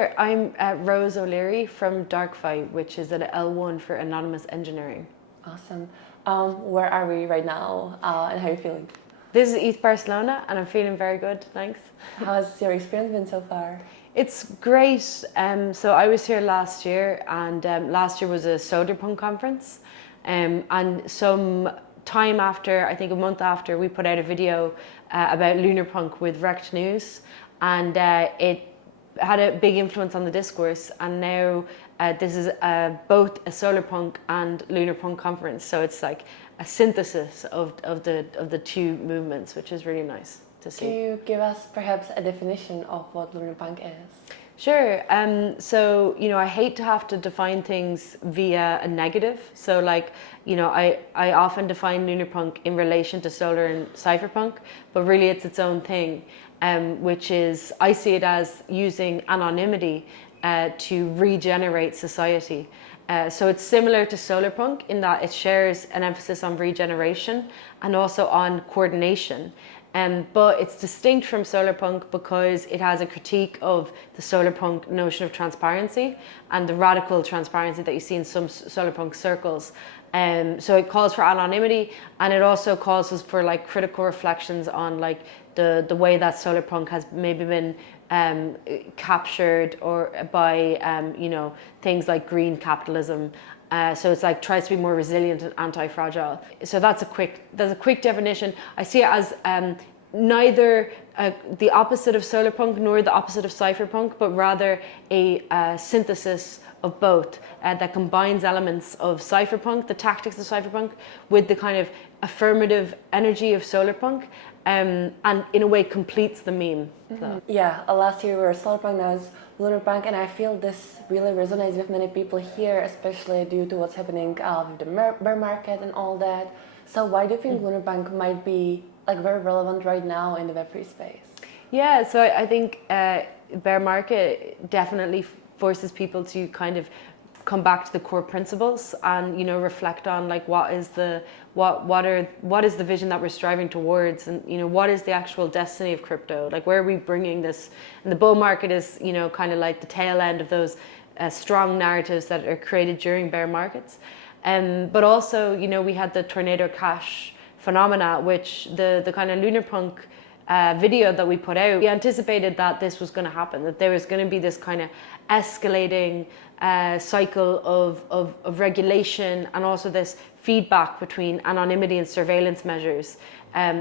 I'm Rose O'Leary from DarkFi, which is at L1 for Anonymous Engineering. Awesome. Where are we right now and how are you feeling? This is Eth Barcelona and I'm feeling very good, thanks. How has your experience been so far? It's great. So I was here last year, and last year was a solarpunk conference. And some time after, I think a month after, we put out a video about lunar punk with Wrecked News, and it had a big influence on the discourse. And now this is both a solarpunk and lunar punk conference. So it's like a synthesis of the two movements, which is really nice to see. Can you give us perhaps a definition of what lunar punk is? Sure. So, I hate to have to define things via a negative. So like, I often define lunar punk in relation to solar and cypherpunk, but really it's its own thing, which is, I see it as using anonymity to regenerate society. So it's similar to solarpunk in that it shares an emphasis on regeneration and also on coordination. But it's distinct from solarpunk because it has a critique of the solarpunk notion of transparency and the radical transparency that you see in some solarpunk circles. So it calls for anonymity, and it also calls us for like critical reflections on like the way that solarpunk has maybe been captured or by things like green capitalism. So it's like tries to be more resilient and anti-fragile. So that's a quick definition. I see it as neither the opposite of solarpunk nor the opposite of cypherpunk, but rather a synthesis of both that combines elements of cypherpunk, the tactics of cypherpunk, with the kind of affirmative energy of solarpunk, and in a way completes the meme. Mm-hmm. Yeah, last year we were solarpunk, now it's lunar punk, and I feel this really resonates with many people here, especially due to what's happening with the bear market and all that. So why do you think lunar punk might be like very relevant right now in the Web3 space? Yeah, so I think bear market definitely forces people to kind of come back to the core principles and reflect on like what is the vision that we're striving towards, and what is the actual destiny of crypto, like where are we bringing this. And the bull market is kind of like the tail end of those strong narratives that are created during bear markets. But also we had the tornado cash phenomena, which the kind of lunar punk video that we put out, we anticipated that this was going to happen, that there was going to be this kind of escalating cycle of regulation, and also this feedback between anonymity and surveillance measures,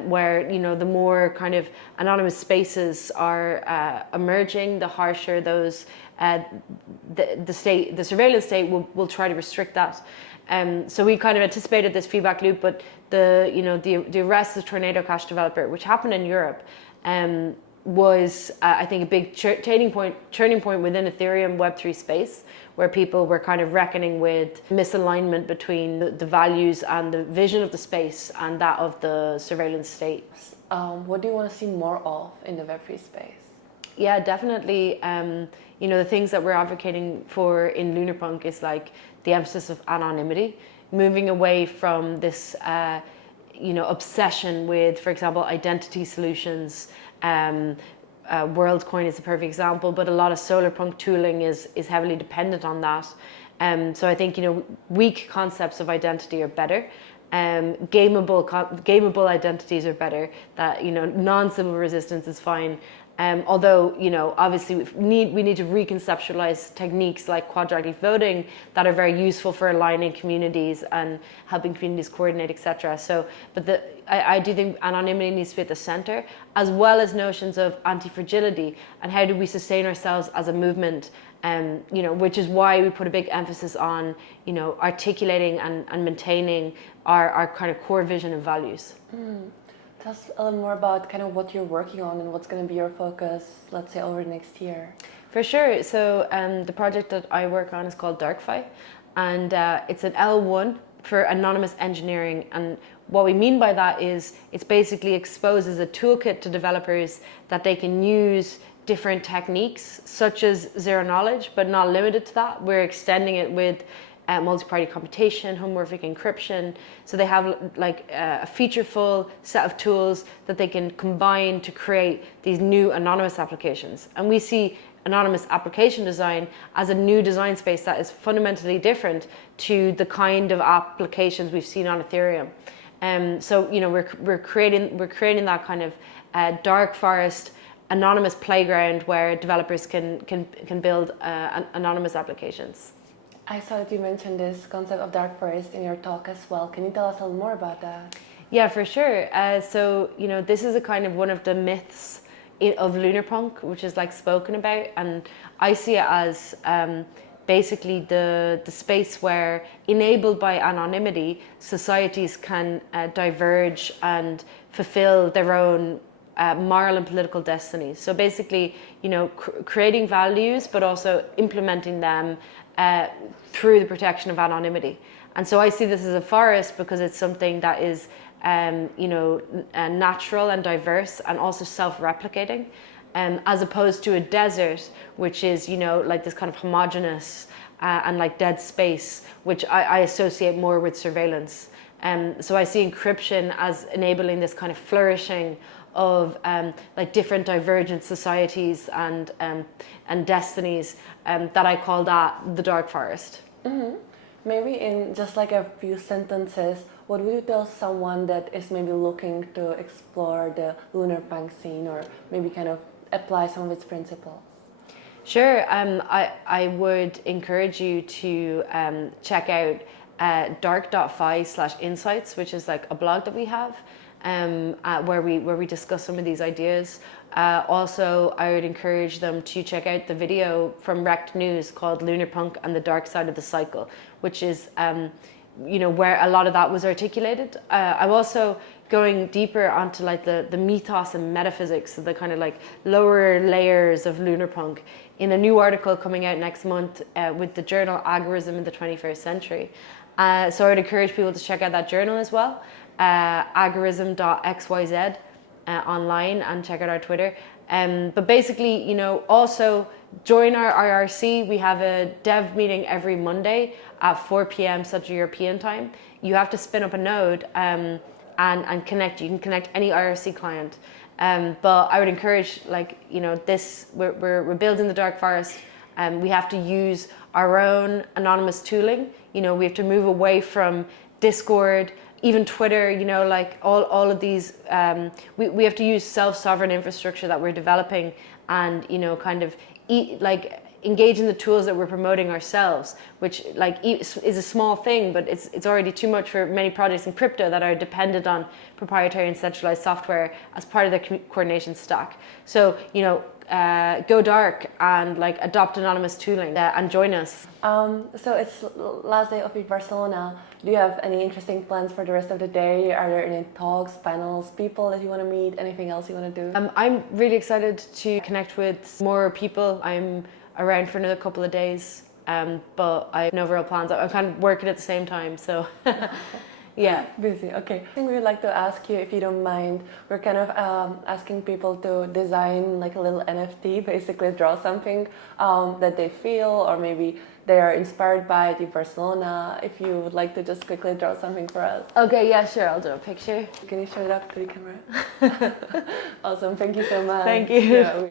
where the more kind of anonymous spaces are emerging, the harsher those the surveillance state will try to restrict that. So we kind of anticipated this feedback loop, but the arrest of the Tornado Cash developer, which happened in Europe, was I think a big turning point within Ethereum Web3 space, where people were kind of reckoning with misalignment between the values and the vision of the space and that of the surveillance state. What do you want to see more of in the Web3 space? Yeah, definitely. The things that we're advocating for in lunar punk is like the emphasis of anonymity, moving away from this obsession with, for example, identity solutions. WorldCoin is a perfect example, but a lot of solarpunk tooling is heavily dependent on that. So I think weak concepts of identity are better. Gameable identities are better. That non-symbol resistance is fine. Although obviously we need to reconceptualize techniques like quadratic voting that are very useful for aligning communities and helping communities coordinate, etc. So, but I do think anonymity needs to be at the center, as well as notions of anti-fragility and how do we sustain ourselves as a movement. Which is why we put a big emphasis on articulating and maintaining our kind of core vision and values. Tell us a little more about kind of what you're working on and what's going to be your focus, let's say, over the next year. For sure. So the project that I work on is called DarkFi, and it's an L1 for anonymous engineering. And what we mean by that is it's basically exposes a toolkit to developers that they can use different techniques, such as zero knowledge, but not limited to that. We're extending it with multi-party computation, homomorphic encryption. So they have like a featureful set of tools that they can combine to create these new anonymous applications. And we see anonymous application design as a new design space that is fundamentally different to the kind of applications we've seen on Ethereum. So we're creating that kind of dark forest anonymous playground where developers can build anonymous applications. I saw that you mentioned this concept of dark forest in your talk as well. Can you tell us a little more about that? Yeah, for sure. So this is a kind of one of the myths of lunarpunk, which is like spoken about, and I see it as basically the space where, enabled by anonymity, societies can diverge and fulfill their own moral and political destinies. So basically, creating values, but also implementing them through the protection of anonymity. And so I see this as a forest because it's something that is, natural and diverse and also self-replicating, as opposed to a desert, which is, like this kind of homogeneous and like dead space, which I associate more with surveillance. So I see encryption as enabling this kind of flourishing of like different divergent societies and destinies, that I call that the dark forest. Mm-hmm. Maybe in just like a few sentences, what would you tell someone that is maybe looking to explore the lunar punk scene, or maybe kind of apply some of its principles? Sure. I would encourage you to check out dark.fi/insights, which is like a blog that we have, where we discuss some of these ideas. Also, I would encourage them to check out the video from Rect News called Lunarpunk and the Dark Side of the Cycle, which is where a lot of that was articulated. I'm also going deeper onto like the mythos and metaphysics of the kind of like lower layers of lunarpunk in a new article coming out next month with the journal Agorism in the 21st Century. So I would encourage people to check out that journal as well, agorism.xyz online, and check out our Twitter. But basically, also join our IRC. We have a dev meeting every Monday at 4 p.m. Central European time. You have to spin up a node and connect. You can connect any IRC client. But I would encourage, we're building the dark forest. We have to use our own anonymous tooling. We have to move away from Discord, even Twitter, all of these, we have to use self-sovereign infrastructure that we're developing, and, engage in the tools that we're promoting ourselves, which is a small thing, but it's already too much for many projects in crypto that are dependent on proprietary and centralized software as part of their coordination stack. So, go dark and adopt anonymous tooling and join us. So it's last day of Eth Barcelona. Do you have any interesting plans for the rest of the day? Are there any talks, panels, people that you want to meet? Anything else you want to do? I'm really excited to connect with more people. I'm around for another couple of days, but I have no real plans. I'm kind of working at the same time, so yeah. Busy, okay. I think we would like to ask you, if you don't mind, we're kind of asking people to design like a little NFT, basically draw something that they feel, or maybe they are inspired by Eth Barcelona. If you would like to just quickly draw something for us. Okay, yeah, sure, I'll do a picture. Can you show it up to the camera? Awesome, thank you so much. Thank you. Yeah,